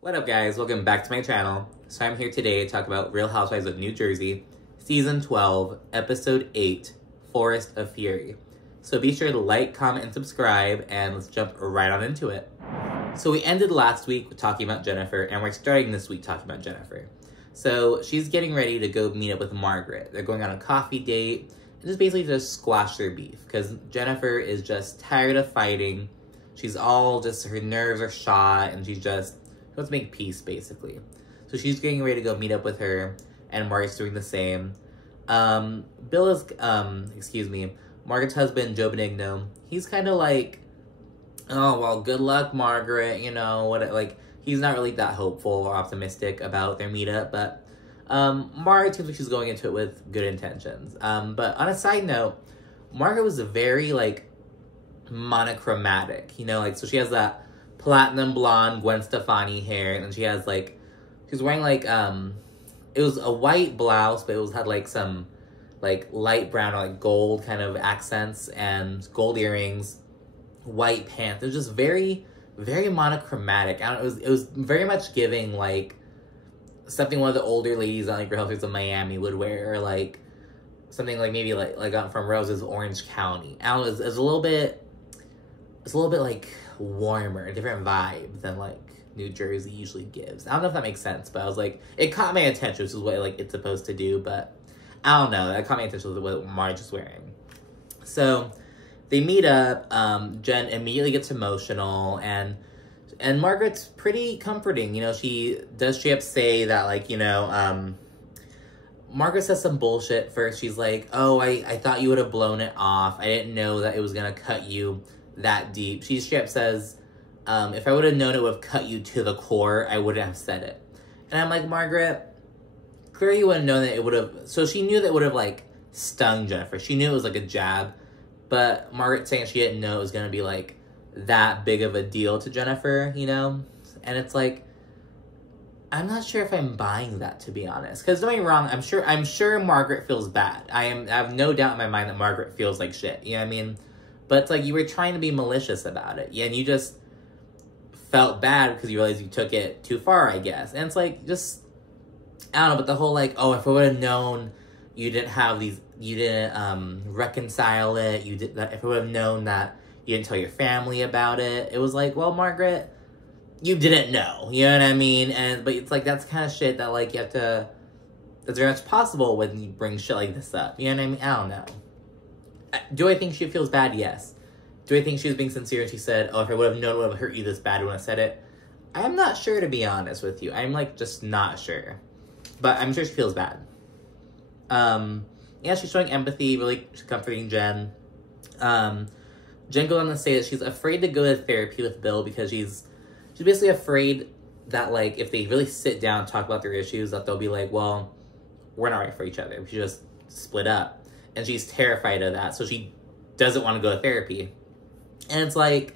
What up, guys? Welcome back to my channel. So I'm here today to talk about Real Housewives of New Jersey, Season 12, Episode 8, Forest of Fury. So be sure to like, comment, and subscribe, and let's jump right on into it. So we ended last week with talking about Jennifer, and we're starting this week talking about Jennifer. So she's getting ready to go meet up with Margaret. They're going on a coffee date, and just basically just squash their beef, because Jennifer is just tired of fighting. She's all just, her nerves are shot, and she's just, let's make peace, basically. So she's getting ready to go meet up with her, and Margaret's doing the same. Bill is, Margaret's husband, Joe Benigno, he's kind of like, oh, well, good luck, Margaret, you know, what, like, he's not really that hopeful or optimistic about their meetup, but, Margaret seems like she's going into it with good intentions. But on a side note, Margaret was very, like, monochromatic, you know, like, so she has that platinum blonde Gwen Stefani hair, and then she has, like, she's wearing, like, it was a white blouse, but it had, like, some, like, light brown or, like, gold kind of accents, and gold earrings, white pants. It was just very, very monochromatic. I don't know, it was very much giving, like, something one of the older ladies on, like, Real Housewives of Miami would wear, or, like, something, like, maybe, like from Rose's Orange County. I don't know, it's a little bit, like, warmer, a different vibe than, like, New Jersey usually gives. I don't know if that makes sense, but I was like, it caught my attention, which is what, like, it's supposed to do, but I don't know, that caught my attention with what Marge is wearing. So, they meet up, Jen immediately gets emotional, and Margaret's pretty comforting, you know, she does straight up say that, like, you know, Margaret says some bullshit first. She's like, oh, I thought you would have blown it off. I didn't know that it was gonna cut you that deep. She straight up says, if I would have known it would have cut you to the core, I wouldn't have said it. And I'm like, Margaret, clearly you wouldn't know that it would have, so she knew that it would have, like, stung Jennifer. She knew it was, like, a jab, but Margaret saying she didn't know it was gonna be, like, that big of a deal to Jennifer, you know? And it's like, I'm not sure if I'm buying that, to be honest. Because don't get me wrong, I'm sure Margaret feels bad. I have no doubt in my mind that Margaret feels like shit, you know what I mean? But it's like, you were trying to be malicious about it. Yeah, and you just felt bad because you realized you took it too far, I guess. And it's like, just, I don't know, but the whole, like, oh, if I would have known you didn't have these, you didn't reconcile it, if I would have known that you didn't tell your family about it, it was like, well, Margaret, you didn't know, you know what I mean? But it's like, that's kind of shit that, like, you have to, that's very much possible when you bring shit like this up, you know what I mean? I don't know. Do I think she feels bad? Yes. Do I think she was being sincere and she said, oh, if I would have known it would have hurt you this bad when I said it? I'm not sure, to be honest with you. I'm, like, just not sure. But I'm sure she feels bad. Yeah, she's showing empathy, really comforting Jen. Jen goes on to say that she's afraid to go to therapy with Bill because she's basically afraid that, like, if they really sit down and talk about their issues, that they'll be like, well, we're not right for each other. We should just split up. And she's terrified of that, so she doesn't want to go to therapy. And it's like,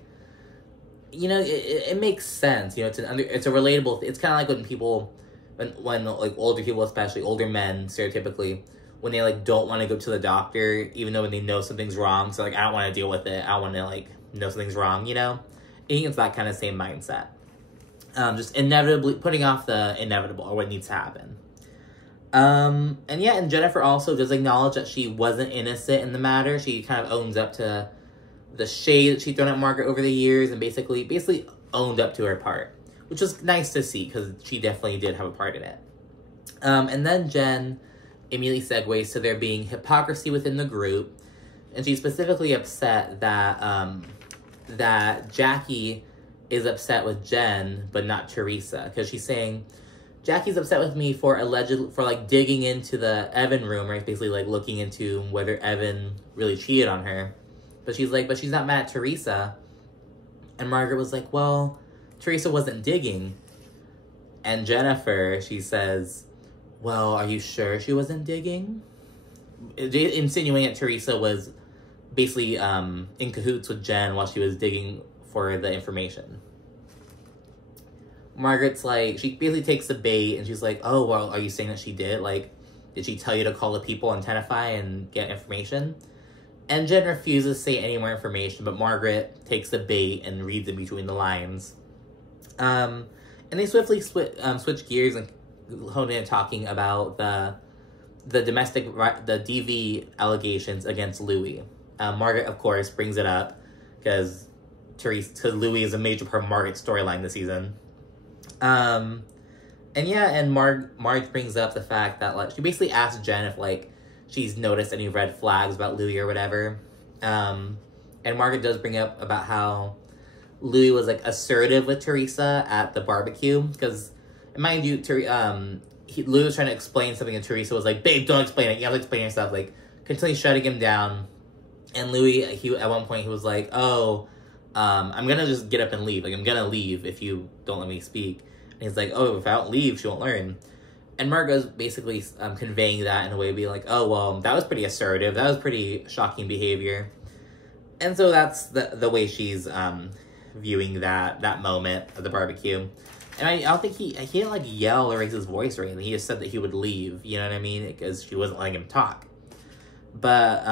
you know, it makes sense. You know, it's a relatable. It's kind of like when people, when like older people, especially older men, stereotypically, when they, like, don't want to go to the doctor, even though when they know something's wrong. So, like, I don't want to deal with it. I want to, like, know something's wrong. You know, I think it's that kind of same mindset. Just inevitably putting off the inevitable or what needs to happen. And yeah, and Jennifer also does acknowledge that she wasn't innocent in the matter. She kind of owns up to the shade that she'd thrown at Margaret over the years and basically owned up to her part, which was nice to see because she definitely did have a part in it. And then Jen immediately segues to there being hypocrisy within the group, and she's specifically upset that, that Jackie is upset with Jen, but not Teresa, because she's saying, Jackie's upset with me for like, digging into the Evan rumor, basically, like, looking into whether Evan really cheated on her. But she's like, but she's not mad at Teresa. And Margaret was like, well, Teresa wasn't digging. And Jennifer, she says, well, are you sure she wasn't digging? Insinuating that Teresa was basically in cahoots with Jen while she was digging for the information. Margaret's like, she basically takes the bait, and she's like, oh, well, are you saying that she did? Like, did she tell you to call the people on Tenify and get information? And Jen refuses to say any more information, but Margaret takes the bait and reads in between the lines. And And they swiftly switch gears and hone in talking about the DV allegations against Louis. Margaret, of course, brings it up because Louis is a major part of Margaret's storyline this season. And Marge brings up the fact that, like, she basically asked Jen if, like, she's noticed any red flags about Louis or whatever. And Margaret does bring up about how Louis was, like, assertive with Teresa at the barbecue. Because, mind you, Louis was trying to explain something, and Teresa was like, babe, don't explain it. You have to explain yourself. Like, continually shutting him down. And Louis, at one point, he was like, oh, I'm going to just get up and leave. Like, I'm going to leave if you don't let me speak. And he's like, oh, if I don't leave, she won't learn. And Margot's basically conveying that in a way, being like, oh, well, that was pretty assertive. That was pretty shocking behavior. And so that's the way she's viewing that moment at the barbecue. And I don't think he didn't, like, yell or raise his voice or anything. He just said that he would leave, you know what I mean? Because she wasn't letting him talk. But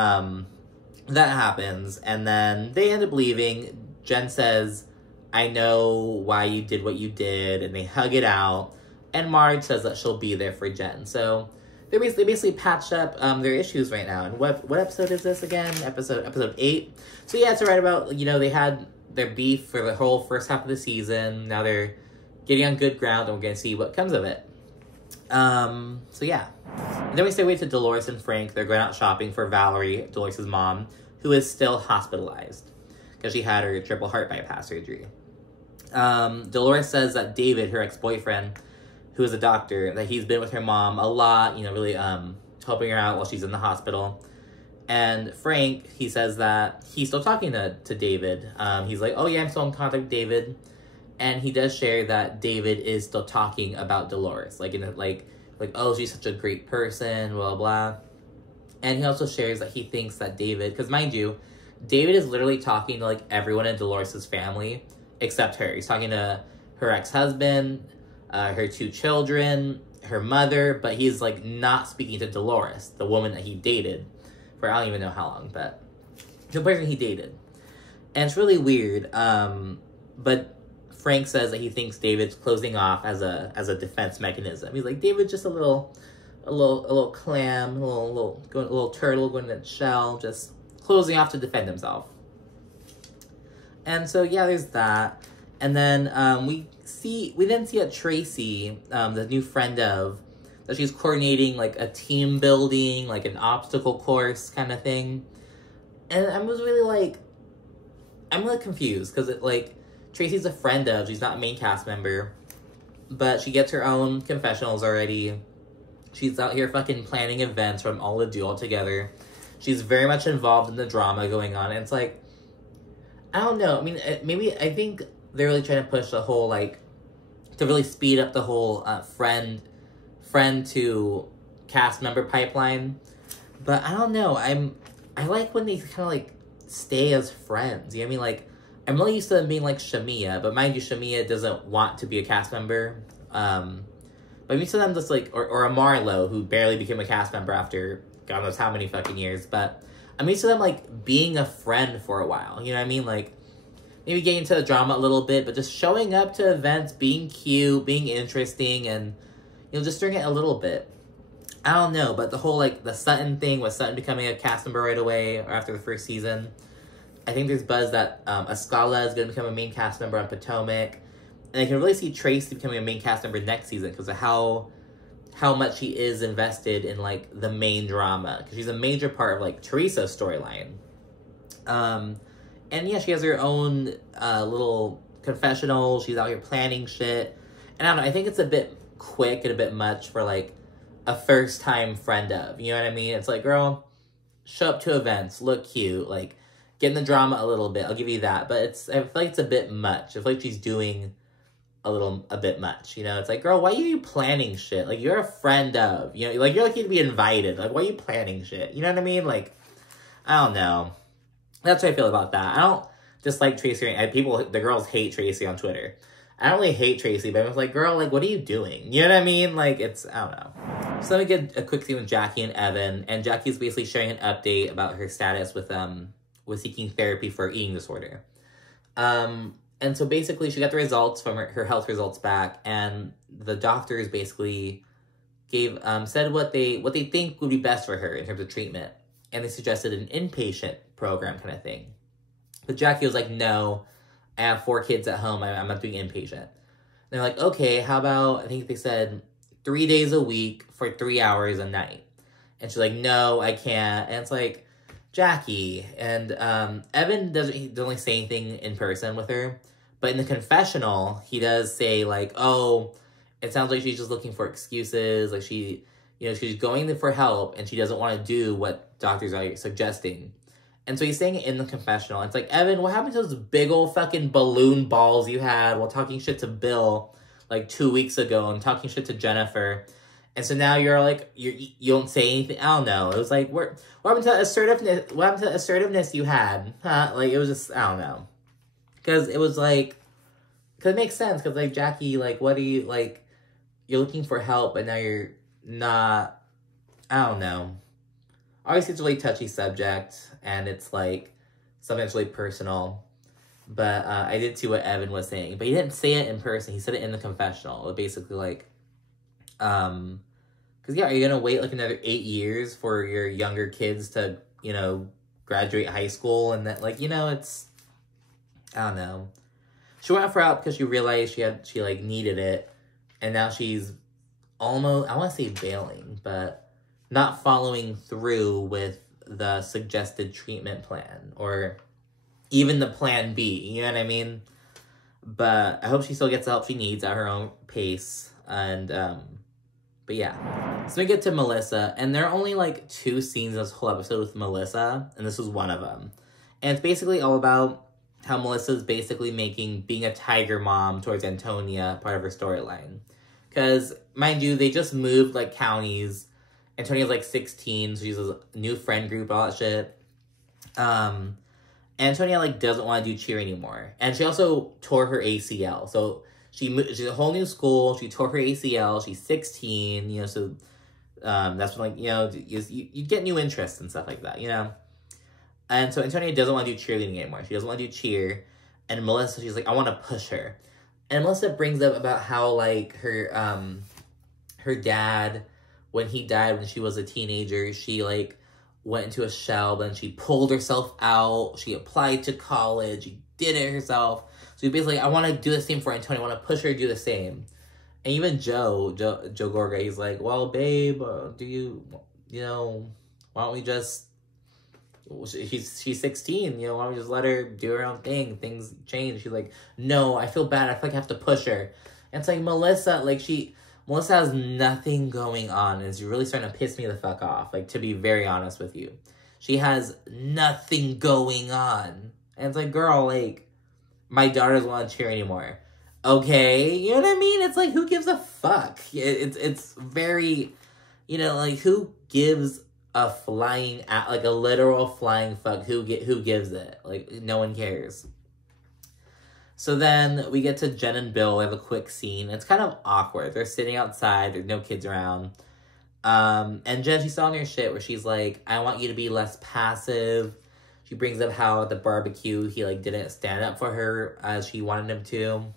that happens, and then they end up leaving. Jen says, I know why you did what you did, and they hug it out. And Marge says that she'll be there for Jen. So they basically patched up their issues right now. And what episode is this again? Episode 8. So yeah, it's right about, you know, they had their beef for the whole first half of the season. Now they're getting on good ground, and we're going to see what comes of it. So yeah. And then we stay away to Dolores and Frank. They're going out shopping for Valerie, Dolores' mom, who is still hospitalized because she had her triple heart bypass surgery. Dolores says that David, her ex-boyfriend, who is a doctor, that he's been with her mom a lot, you know, really helping her out while she's in the hospital. And Frank, he says that he's still talking to David. He's like, oh yeah, I'm still in contact with David. And he does share that David is still talking about Dolores. Like, oh, she's such a great person, blah, blah. And he also shares that he thinks that David, because mind you, David is literally talking to, like, everyone in Dolores' family except her. He's talking to her ex-husband, her 2 children, her mother, but he's, like, not speaking to Dolores, the woman that he dated for I don't even know how long, but the person he dated. And it's really weird, but Frank says that he thinks David's closing off as a defense mechanism. He's like, David's just a little clam, a little turtle going in its shell, just closing off to defend himself. And so yeah, there's that. And then we then see at Traci, the new friend of, that she's coordinating like a team building, like an obstacle course kind of thing. And I was really like, I'm really confused because Traci's a friend of, she's not a main cast member, but she gets her own confessionals already. She's out here fucking planning events from all the duo together. She's very much involved in the drama going on. And it's like, I don't know. I mean, I think they're really trying to push the whole, like, to really speed up the whole friend to cast member pipeline. But I don't know. I like when they kind of, like, stay as friends. You know what I mean? Like, I'm really used to them being like Shamia, but mind you, Shamia doesn't want to be a cast member. But I'm used to them just like, or a Marlo, who barely became a cast member after God knows how many fucking years. But I'm used to them like being a friend for a while. You know what I mean? Like, maybe getting into the drama a little bit, but just showing up to events, being cute, being interesting, and, you know, just stirring it a little bit. I don't know, but the whole, like, the Sutton thing, with Sutton becoming a cast member right away or after the first season, I think there's buzz that Escala is going to become a main cast member on Potomac. And I can really see Traci becoming a main cast member next season because of how much she is invested in, like, the main drama. Because she's a major part of, like, Teresa's storyline. And, yeah, she has her own little confessional. She's out here planning shit. And I don't know, I think it's a bit quick and a bit much for, like, a first-time friend of. You know what I mean? It's like, girl, show up to events, look cute, like, get in the drama a little bit. I'll give you that. But I feel like it's a bit much. I feel like she's doing a bit much. You know, it's like, girl, why are you planning shit? Like, you're a friend of. You know, like, you're lucky to be invited. Like, why are you planning shit? You know what I mean? Like, I don't know. That's what I feel about that. I don't dislike Traci. The girls hate Traci on Twitter. I don't really hate Traci, but I was like, girl, like, what are you doing? You know what I mean? Like, I don't know. So let me get a quick scene with Jackie and Evan. And Jackie's basically sharing an update about her status with seeking therapy for eating disorder. And so basically she got the results from her health results back, and the doctors basically said what they think would be best for her in terms of treatment. And they suggested an inpatient program kind of thing. But Jackie was like, no, I have 4 kids at home. I'm not doing inpatient. And they're like, okay, how about, I think they said 3 days a week for 3 hours a night. And she's like, no, I can't. And it's like, Jackie. And Evan doesn't only say anything in person with her. But in the confessional, he does say, like, oh, it sounds like she's just looking for excuses. Like, she's going there for help, and she doesn't want to do what doctors are suggesting. And so he's saying it in the confessional. It's like, Evan, what happened to those big old fucking balloon balls you had while talking shit to Bill, like, 2 weeks ago, and talking shit to Jennifer? And so now you're like, you don't say anything. I don't know. It was like, what happened to assertiveness? What happened to assertiveness you had? Huh? Like, it was just, I don't know. Because it was like, because it makes sense. Because, like, Jackie, like, what do you, like, you're looking for help, but now you're not, I don't know. Obviously, it's a really touchy subject, and it's, like, something that's really personal. But I did see what Evan was saying. But he didn't say it in person. He said it in the confessional. Basically, like, because, yeah, are you going to wait, like, another 8 years for your younger kids to, you know, graduate high school? And that, like, you know, it's, I don't know. She went for help because she realized she like, needed it. And now she's almost, I want to say bailing, but not following through with the suggested treatment plan. Or even the plan B, you know what I mean? But I hope she still gets the help she needs at her own pace. And, but yeah. So we get to Melissa, and there are only, like, 2 scenes in this whole episode with Melissa, and this was one of them. And it's basically all about how Melissa's basically making being a tiger mom towards Antonia part of her storyline. Because, mind you, they just moved, like, counties. Antonia's, like, 16, so she's a new friend group, all that shit. Antonia, like, doesn't want to do cheer anymore. And she also tore her ACL. So she's a whole new school. She tore her ACL. She's 16, you know, so that's when, like, you know, you get new interests and stuff like that, you know? And so Antonia doesn't want to do cheerleading anymore. She doesn't want to do cheer. And Melissa, she's like, I want to push her. And Melissa brings up about how, like, her dad, when he died when she was a teenager, she, like, went into a shell, but then she pulled herself out. She applied to college. She did it herself. So basically, I want to do the same for Antonia. I want to push her to do the same. And even Joe Gorga, he's like, well, babe, you know, why don't we just, she's 16, you know, why don't we just let her do her own thing? Things change. She's like, no, I feel bad. I feel like I have to push her. And it's like, Melissa, like, Melissa has nothing going on, and it's really starting to piss me the fuck off, like, to be very honest with you. She has nothing going on. And it's like, girl, like, my daughter doesn't want to cheer anymore. Okay, you know what I mean? It's like, who gives a fuck? It's very, you know, like, who gives a flying, like, a literal flying fuck? Who gives it? Like, no one cares. So then we get to Jen and Bill. We have a quick scene. It's kind of awkward. They're sitting outside. There's no kids around. And Jen, she's on her shit where she's like, I want you to be less passive. She brings up how at the barbecue, he, like, didn't stand up for her as she wanted him to.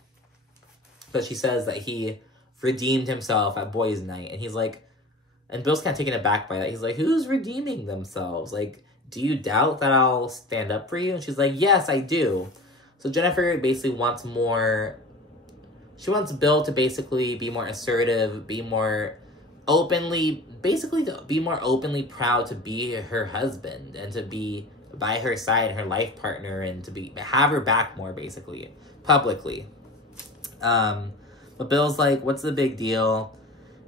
But she says that he redeemed himself at boys' night. And he's like, and Bill's kind of taken aback by that. He's like, who's redeeming themselves? Like, do you doubt that I'll stand up for you? And she's like, yes, I do. So Jennifer basically wants more, she wants Bill to basically be more assertive, be more openly, basically to be more openly proud to be her husband and to be by her side, her life partner, and to have her back more, basically, publicly. But Bill's like, what's the big deal?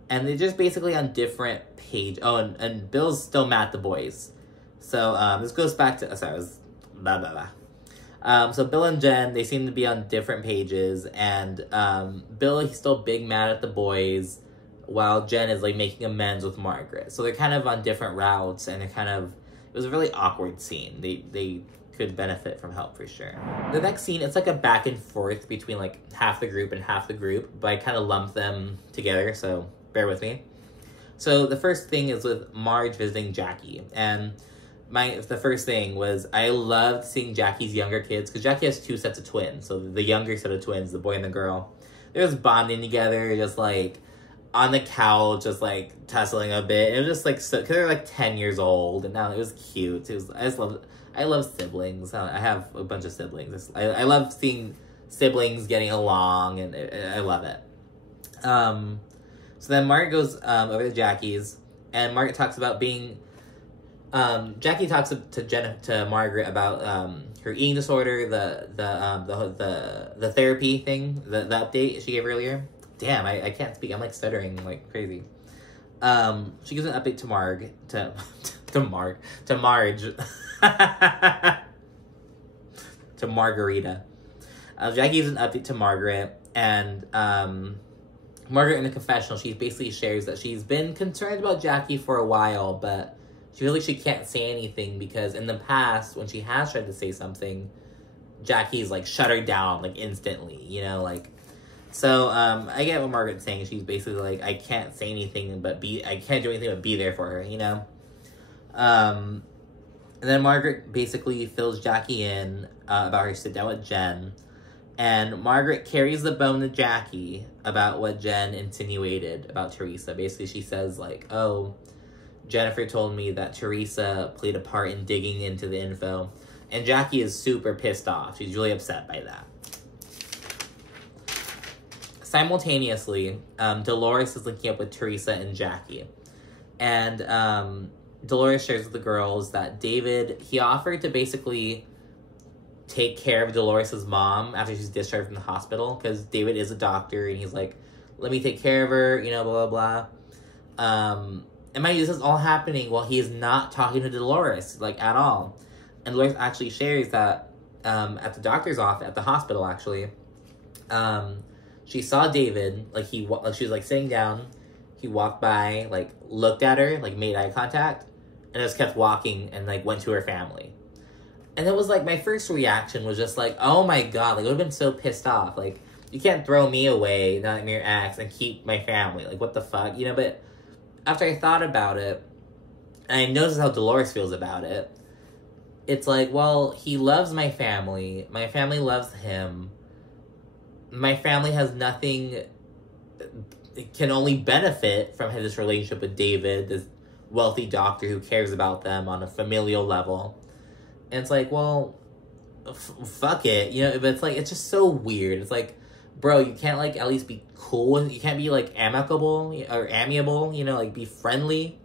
And they're just basically on different page. Oh, and Bill's still mad at the boys. So this goes back to, sorry, I was blah, blah, blah. So Bill and Jen, they seem to be on different pages, and Bill, he's still big mad at the boys, while Jen is, like, making amends with Margaret. So they're kind of on different routes, and it was a really awkward scene. They could benefit from help for sure. The next scene, it's like a back and forth between, like, half the group and half the group, but I kind of lumped them together, so bear with me. So the first thing is with Marge visiting Jackie, and the first thing was I loved seeing Jackie's younger kids, because Jackie has 2 sets of twins. So the younger set of twins, the boy and the girl, they're just bonding together, just like on the couch, just like tussling a bit. It was just like so, because they're like 10 years old, and now it was cute. I love siblings. I have a bunch of siblings. I love seeing siblings getting along, and I love it. So then Margaret goes over to Jackie's, and Margaret talks about being. Jackie talks to Margaret about her eating disorder, the therapy thing, the update she gave earlier. Damn, I can't speak. I'm like stuttering like crazy. She gives an update to Marge to Margarita. Jackie gives an update to Margaret, and Margaret in the confessional, she basically shares that she's been concerned about Jackie for a while, but she feels like she can't say anything because in the past, when she has tried to say something, Jackie's like shut her down like instantly, you know, like. So I get what Margaret's saying. She's basically like, I can't say anything I can't do anything but be there for her, you know. And then Margaret basically fills Jackie in about her sit down with Jen. And Margaret carries the bone to Jackie about what Jen insinuated about Teresa. Basically, she says, like, oh, Jennifer told me that Teresa played a part in digging into the info. And Jackie is super pissed off. She's really upset by that. Simultaneously, Dolores is linking up with Teresa and Jackie. And Dolores shares with the girls that David, he offered to basically take care of Dolores' mom after she's discharged from the hospital, because David is a doctor, and he's like, let me take care of her, you know, blah, blah, blah. And mind you, this is all happening while he is not talking to Dolores, like, at all. And Dolores actually shares that at the doctor's office, at the hospital, actually, she saw David, like, she was, like, sitting down, he walked by, like, looked at her, like, made eye contact, and just kept walking and, like, went to her family. And it was, like, my first reaction was just, like, oh, my God. Like, I would have been so pissed off. Like, you can't throw me away, not like, your ex, and keep my family. Like, what the fuck? You know, but after I thought about it, and I noticed how Dolores feels about it, it's like, well, he loves my family. My family loves him. My family has nothing... It can only benefit from this relationship with David, this wealthy doctor who cares about them on a familial level. And it's like, well, fuck it, you know, but it's like, it's just so weird. It's like, bro, you can't, like, at least be cool, you can't be, like, amicable, or amiable, you know, like, be friendly,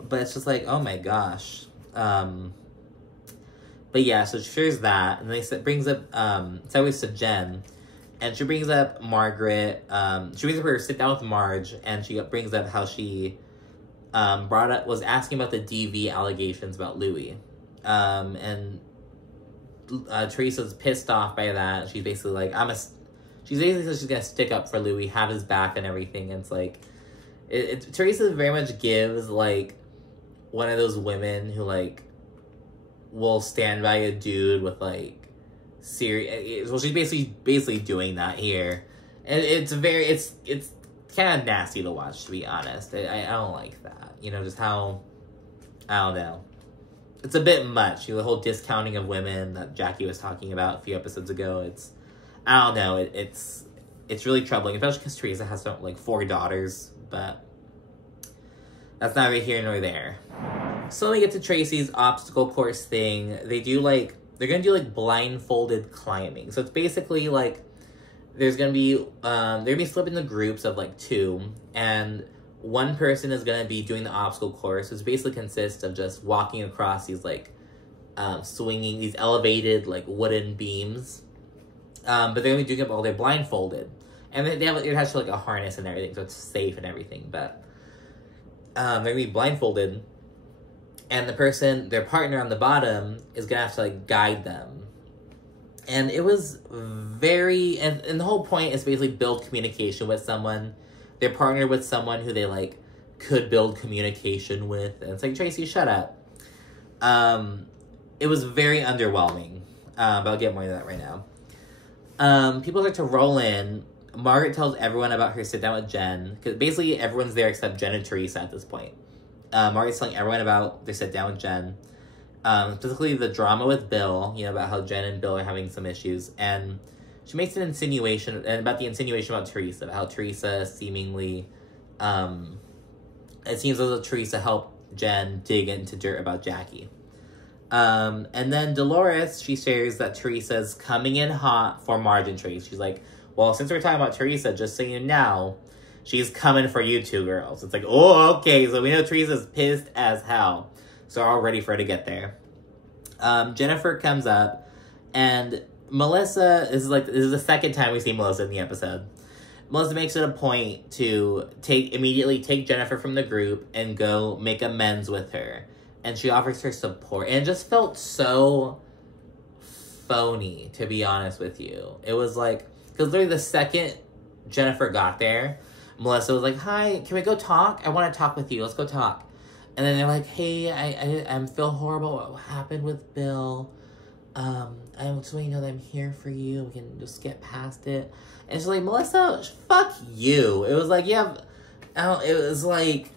but it's just like, oh my gosh. But yeah, so she shares that, and then it brings up, it's always to Jen, and she brings up Margaret, she brings up her sit down with Marge, and she brings up how she, was asking about the DV allegations about Louis. And Teresa's pissed off by that. She's basically like, she's gonna stick up for Louis, have his back and everything. And it's like, Teresa very much gives, like, one of those women who, like, will stand by a dude with, like, serious, well, she's basically doing that here. And it's kind of nasty to watch, to be honest. I don't like that. You know, just how, I don't know. It's a bit much, you know, the whole discounting of women that Jackie was talking about a few episodes ago. I don't know, it's really troubling, especially because Teresa has, 4 daughters, but that's neither here nor there. So when we get to Traci's obstacle course thing, they're gonna do, like, blindfolded climbing. So it's basically, like, they're gonna be split into groups of, like, 2, and one person is going to be doing the obstacle course, which basically consists of just walking across these, like, swinging, these elevated, like, wooden beams. But they're going to be doing it while they're blindfolded. And it has, like, a harness and everything, so it's safe and everything. But they're going to be blindfolded. And their partner on the bottom, is going to have to, like, guide them. And it was very... And the whole point is basically build communication with someone. They're partnered with someone who they, like, could build communication with. And it's like, Traci, shut up. It was very underwhelming. But I'll get more into that right now. People start to roll in. Margaret tells everyone about her sit down with Jen. Because basically everyone's there except Jen and Teresa at this point. Margaret's telling everyone about their sit down with Jen. Specifically the drama with Bill, you know, about how Jen and Bill are having some issues. And she makes an insinuation, and about the insinuation about Teresa, about how Teresa seemingly, it seems as though Teresa helped Jen dig into dirt about Jackie. And then Dolores, she shares that Teresa's coming in hot for Marge and Trace. She's like, well, since we're talking about Teresa, just so you know, she's coming for you two girls. It's like, oh, okay, so we know Teresa's pissed as hell. So we're all ready for her to get there. Jennifer comes up, and Melissa, this is the second time we see Melissa in the episode. Melissa makes it a point to immediately take Jennifer from the group and go make amends with her. And she offers her support. And it just felt so phony, to be honest with you. It was like, because literally the second Jennifer got there, Melissa was like, hi, can we go talk? I want to talk with you. Let's go talk. And then they're like, hey, I feel horrible. What happened with Bill? I just want you to know that I'm here for you. We can just get past it. And she's like, Melissa, fuck you. It was like, yeah, it was like,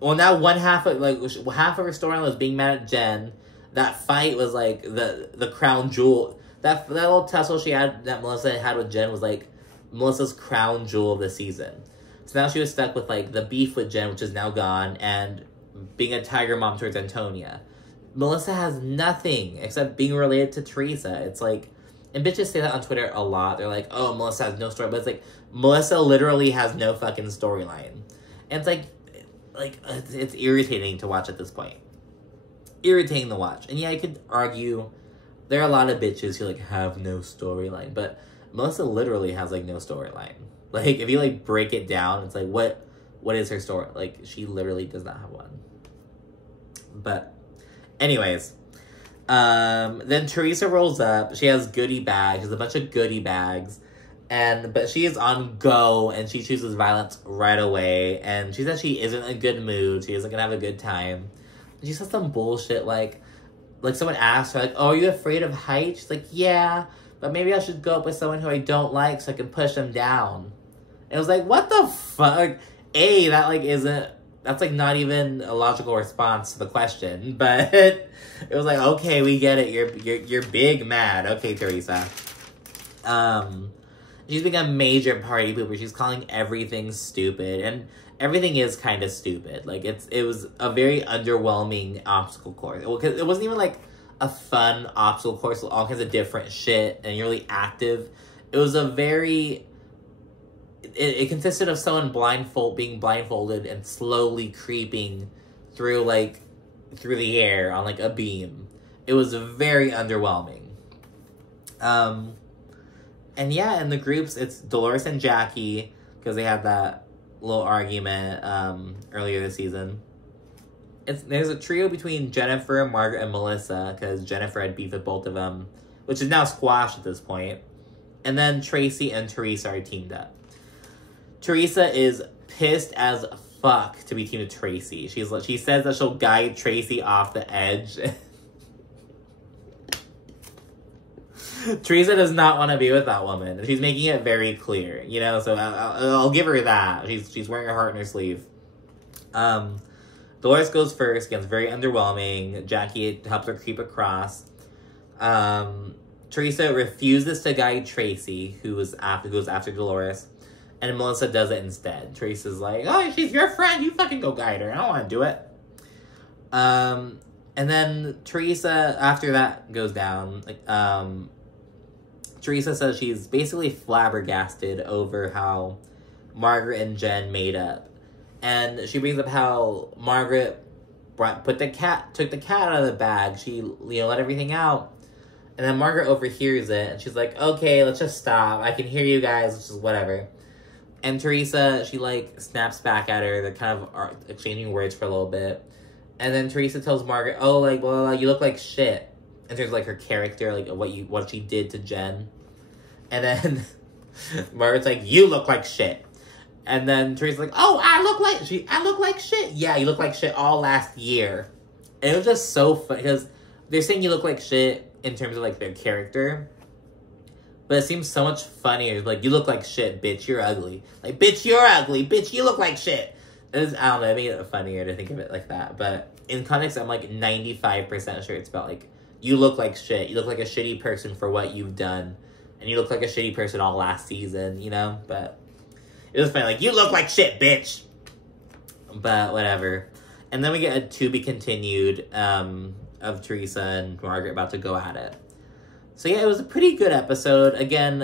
well, now half of her storyline was being mad at Jen. That fight was like the crown jewel. That little tussle that Melissa had with Jen was like Melissa's crown jewel of the season. So now she was stuck with like the beef with Jen, which is now gone, and being a tiger mom towards Antonia. Melissa has nothing except being related to Teresa. It's like, and bitches say that on Twitter a lot. They're like, oh, Melissa has no story. But it's like, Melissa literally has no fucking storyline. And it's like it's irritating to watch at this point. Irritating to watch. And yeah, I could argue there are a lot of bitches who like have no storyline. But Melissa literally has like no storyline. Like, if you like break it down, it's like, what is her story? Like, she literally does not have one. But anyways, then Teresa rolls up. She has goodie bags. She has a bunch of goodie bags. But she is on go, and she chooses violence right away. And she says she isn't in a good mood. She isn't gonna have a good time. And she says some bullshit like someone asked her, like, oh, are you afraid of heights? She's like, yeah, but maybe I should go up with someone who I don't like so I can push them down. And it was like, what the fuck? That's like not even a logical response to the question. But it was like, okay, we get it. You're big mad. Okay, Teresa. She's being a major party pooper. She's calling everything stupid. And everything is kind of stupid. Like, it was a very underwhelming obstacle course. Because it wasn't even like a fun obstacle course with all kinds of different shit and you're really active. It was a very... It consisted of someone being blindfolded and slowly creeping through the air on like a beam. It was very underwhelming. And yeah, in the groups, it's Dolores and Jackie, because they had that little argument earlier this season. There's a trio between Jennifer, Margaret, and Melissa, because Jennifer had beef with both of them, which is now squashed at this point. And then Traci and Teresa are teamed up. Teresa is pissed as fuck to be teamed with Traci. She says that she'll guide Traci off the edge. Teresa does not want to be with that woman. She's making it very clear, you know, so I'll give her that. She's wearing her heart in her sleeve. Dolores goes first, again, it's very underwhelming. Jackie helps her creep across. Teresa refuses to guide Traci, who goes after Dolores, and Melissa does it instead. Teresa's like, oh, she's your friend, you fucking go guide her. I don't want to do it. And then Teresa, after that goes down, Teresa says she's basically flabbergasted over how Margaret and Jen made up. And she brings up how Margaret took the cat out of the bag. She, let everything out. And then Margaret overhears it, and she's like, okay, let's just stop. I can hear you guys, let's just whatever. And Teresa, she, snaps back at her. They're kind of exchanging words for a little bit. And then Teresa tells Margaret, oh, blah, blah, blah, you look like shit. In terms of, her character, what she did to Jen. And then Margaret's like, you look like shit. And then Teresa's like, oh, I look like shit. Yeah, you look like shit all last year. And it was just so funny, because they're saying you look like shit in terms of, their character. But it seems so much funnier. You look like shit, bitch, you're ugly. Bitch, you're ugly. Bitch, you look like shit. I don't know, it made it funnier to think of it like that. But in context, I'm like 95% sure it's about like, you look like shit. You look like a shitty person for what you've done. And you look like a shitty person all last season, you know? But it was funny, like, you look like shit, bitch! But whatever. And then we get a to be continued of Teresa and Margaret about to go at it. So yeah, it was a pretty good episode. Again,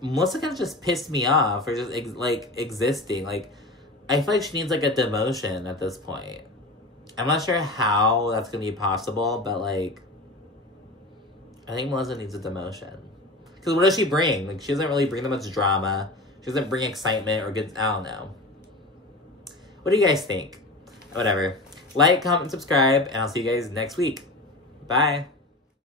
Melissa kind of just pissed me off for just, existing. Like, I feel like she needs, like, a demotion at this point. I'm not sure how that's going to be possible, but, like, I think Melissa needs a demotion. Because what does she bring? Like, she doesn't really bring that much drama. She doesn't bring excitement or good, I don't know. What do you guys think? Whatever. Like, comment, subscribe, and I'll see you guys next week. Bye.